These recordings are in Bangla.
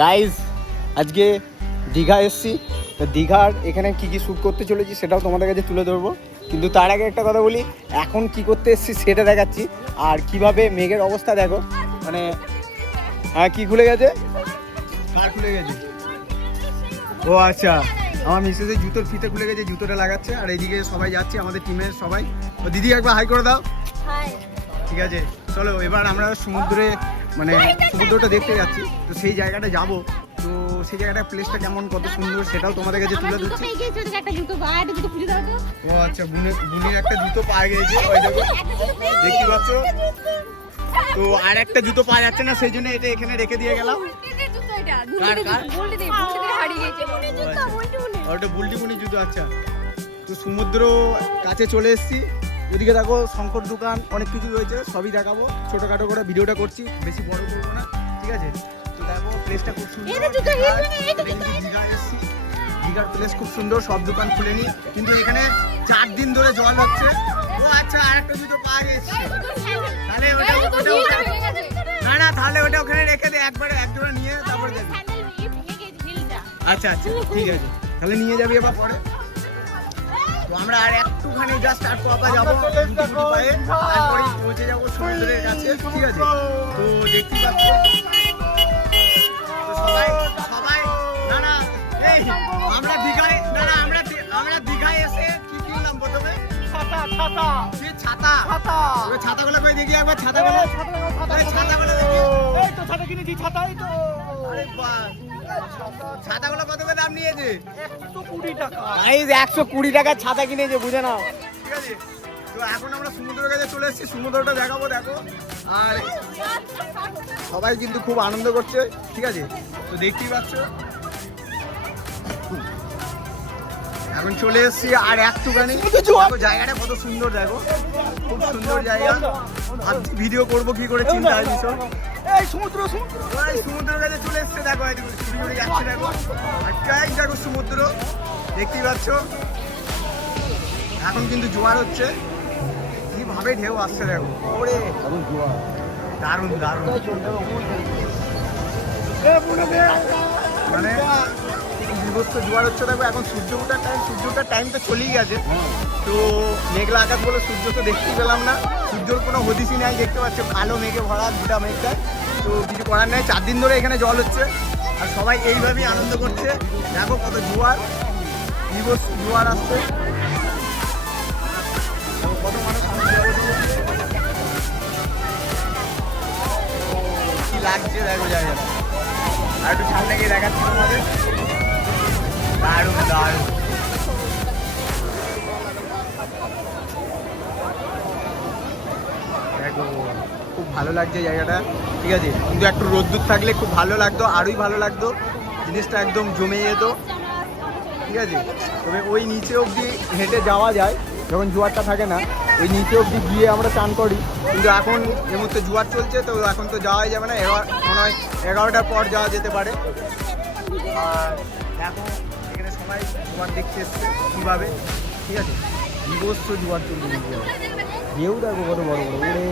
গাইজ আজকে দীঘা এসছি, তো দীঘার এখানে কি কি শ্যুট করতে চলেছি সেটাও তোমাদের কাছে তুলে ধরবো। কিন্তু তার আগে একটা কথা বলি, এখন কি করতে এসছি সেটা দেখাচ্ছি। আর কিভাবে মেঘের অবস্থা দেখো, মানে হ্যাঁ কি খুলে গেছে, কার খুলে গেছে? ও আচ্ছা, আমার মিসেসের জুতোর ফিতে খুলে গেছে, জুতোটা লাগাচ্ছে। আর এইদিকে সবাই যাচ্ছে, আমাদের টিমের সবাই। ও দিদি একবার হাই করে দাও। ঠিক আছে, চলো এবার আমরা সমুদ্রে, মানে সমুদ্রটা দেখতে যাচ্ছি। তো সেই জায়গাটা যাব, তো সেই জায়গাটা প্লেসটা কেমন, কত সুন্দর সেটাও তোমাদের কাছে তুলে ধরছি। ও আচ্ছা, বুনির একটা জুতো পাওয়া গেছে, ওই দেখো দেখতে পাচ্ছ। তো আর একটা জুতো পাওয়া যাচ্ছে না, সেই জন্য এটা এখানে রেখে দিয়ে গেলাম। ওটা বুলটি বুনি জুতো। আচ্ছা, তো সমুদ্র কাছে চলে এসেছি। এদিকে দেখো শঙ্কর দোকান, অনেক কিছু রয়েছে, সবই দেখাবো। ছোটখাটো করে ভিডিওটা করছি, বেশি বড় করবো না, ঠিক আছে? তো দেখো প্লেসটা খুব সুন্দর, দীঘার প্লেস খুব সুন্দর, সব দোকান খুলেনি, কিন্তু এখানে 4 দিন ধরে জল হচ্ছে। ও আচ্ছা, আরেকটা জুতো পাওয়া গেছে, তাহলে না তাহলে ওটা ওখানে রেখে দে, একবারে এক জোড়া নিয়ে তারপরে যাবি। আচ্ছা আচ্ছা ঠিক আছে, তাহলে নিয়ে যাবি এবার পরে। তো আমরা আর একটুখানি জাস্ট আর পাপা যাবো পায়ে, তারপরেই পৌঁছে যাবো সমুদ্রের কাছে, ঠিক আছে? তো দেখতে পাচ্ছ সবাই সবাই না না এই আমরা দীঘায়, না না আমরা দীঘায় এসে কি কিনলাম প্রথমে? ছাতা। কি ছাতা? ওই ছাতাগুলো কই দেখি একবার, ছাতাগুলো দেখি। এই তো ছাতা কিনেছি, ছাতা এই তো। আরে বাহ, ছাতাগুলো কত করে দাম নিয়েছে? 120 টাকা। এই 120 টাকার ছাতা কিনেছে, বুঝে নাও, ঠিক আছে? তো এখন আমরা সমুদ্রের কাছে চলে এসেছি, সমুদ্রটা দেখাবো, দেখো। আর সবাই কিন্তু খুব আনন্দ করছে, ঠিক আছে? তো দেখতেই পাচ্ছ, এখন চলে এসেছি আর একটুখানি। জায়গাটা কত সুন্দর, দেখো খুব সুন্দর জায়গা। ভাবছি ভিডিও করবো কি করে, চিন্তা হয় ভীষণ। এই সমুদ্রের কাছে চলে এসছে, দেখো ছুটি ছুটি যাচ্ছে, দেখো আর দেখো সমুদ্র দেখতেই পাচ্ছ। এখন কিন্তু জোয়ার হচ্ছে, কিভাবে ঢেউ আসছে দেখো, ওরে দারুণ দারুণ, মানে বিভৎস জোয়ার হচ্ছে। দেখো এখন সূর্য ওঠার টাইম তো চলেই গেছে। তো মেঘলা আকাশ বলে সূর্য তো দেখতেই পেলাম না, সূর্যর কোনো হদিসই নাই, দেখতে পাচ্ছ কালো মেঘে ভরা দুটা মেঘটা। তো কিছু করার নেই, 4 দিন ধরে এখানে জল হচ্ছে, আর সবাই এইভাবেই আনন্দ করছে। দেখো কত জোয়ার, বিভৎস জোয়ার আসছে, কত মানুষ কি লাগছে দেখো জায়গাটা। আর একটু সামনে গিয়ে দেখাচ্ছি তোমাদের, দারুণ দারুণ। দেখো খুব ভালো লাগছে জায়গাটা, ঠিক আছে? কিন্তু একটু রোদ্দুর থাকলে খুব ভালো লাগতো, আরোই ভালো লাগতো, জিনিসটা একদম জমে যেত, ঠিক আছে? তবে ওই নিচে অবধি হেঁটে যাওয়া যায় যখন জোয়ারটা থাকে না, ওই নিচে অবধি গিয়ে আমরা চান করি। কিন্তু এখন এর মধ্যে জোয়ার চলছে, তো এখন তো যাওয়াই যাবে না, মনে হয় 11টার পর যাওয়া যেতে পারে। আর এখন এখানে সবাই জোয়ার দেখতে এসছে কীভাবে, ঠিক আছে? বিভৎস জোয়ার চলছে, ঢেউ দেখো কত বড় বড়, ওরে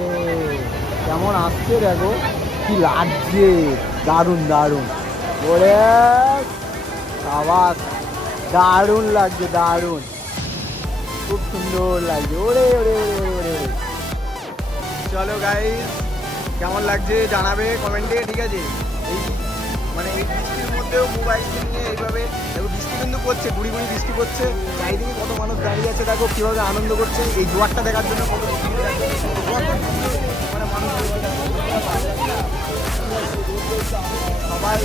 কেমন আসছে দেখো, কি লাগছে, দারুণ দারুণ, ওরে আওয়াজ দারুণ লাগছে, দারুণ খুব সুন্দর লাগছে, ওরে ওরে ওরে ওরে ওরে ওরে। চলো গাইস, কেমন লাগছে জানাবে কমেন্টে, ঠিক আছে? এই মানে এই বৃষ্টির মধ্যেও মোবাইল নিয়ে এইভাবে দেখো, বৃষ্টি কিন্তু পড়ছে, গুড়ি গুড়ি বৃষ্টি পড়ছে, চারিদিকে কত মানুষ দাঁড়িয়ে আছে, দেখো কীভাবে আনন্দ করছে এই জোয়ারটা দেখার জন্য। কত মানে মানুষ সবাই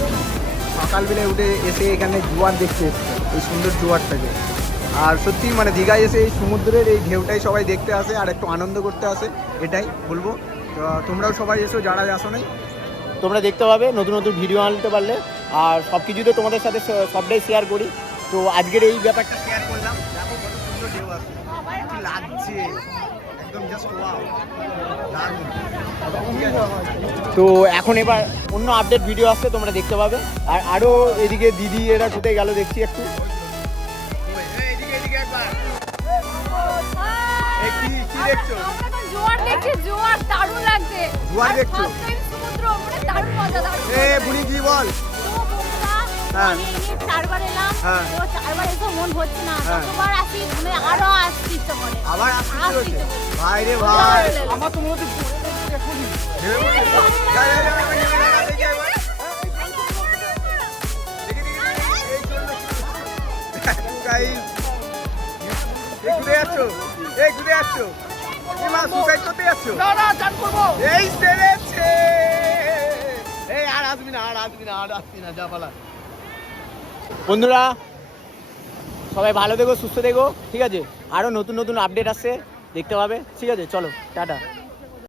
সকালবেলায় উঠে এসে এখানে জোয়ার দেখতে এসছে, এই সুন্দর জোয়ারটাকে। আর সত্যি মানে দীঘায় এসে এই সমুদ্রের এই ঢেউটাই সবাই দেখতে আসে আর একটু আনন্দ করতে আসে, এটাই বলবো। তো তোমরাও সবাই এসো, যারা আসো নাই, তোমরা দেখতে পাবে নতুন নতুন ভিডিও আনতে পারলে। আর সব কিছুতে তোমাদের সাথে সবটাই শেয়ার করি। তো আজকের এই ব্যাপারটা শেয়ার করলাম, দেখো কত সুন্দর ঢেউ আসছে, কি লাগছে একদম জাস্ট ওয়াও, দারুণ। তো এখন এবার অন্য আপডেট ভিডিও আসছে, তোমরা দেখতে পাবে। আর আরও এদিকে দিদি এরা কোথায় গেল দেখছি একটু, কি দেখছো? জোয়ার দেখছি, জোয়ার দারুণ লাগছে, জোয়ার দেখছো? সমুদ্র মানে দারুণ মজা, দারুণ। এ বুড়ি কি বল? হ্যাঁ। আমি এই 4বার এলাম, হ্যাঁ। তো 4বার এসে মন ভরছে না, হ্যাঁ। যতবার আসি মানে আরো আসতে ইচ্ছা করে। আবার আসতে আসতে হচ্ছে ইচ্ছা করে। ভাই রে ভাই আমার তো মনে হচ্ছে এখনই নেমে পড়ছে। যা, যা, যা, এবার নেমে যা, দেখি একবার। দেখি, দেখি, দেখি, এই চললো। দেখো guys, এই ঘুরে যাচ্ছ, এই ঘুরে যাচ্ছ, এই মা সুসাইড করতে যাচ্ছ, না না চান করবো এই সেরেছে, এই আর আসবি না, আর আসবি না, আর আসবি না, যা পালা। বন্ধুরা সবাই ভালো থেকো, সুস্থ থেকো, ঠিক আছে? আরো নতুন নতুন আপডেট আসছে, দেখতে পাবে, ঠিক আছে? চলো টাটা।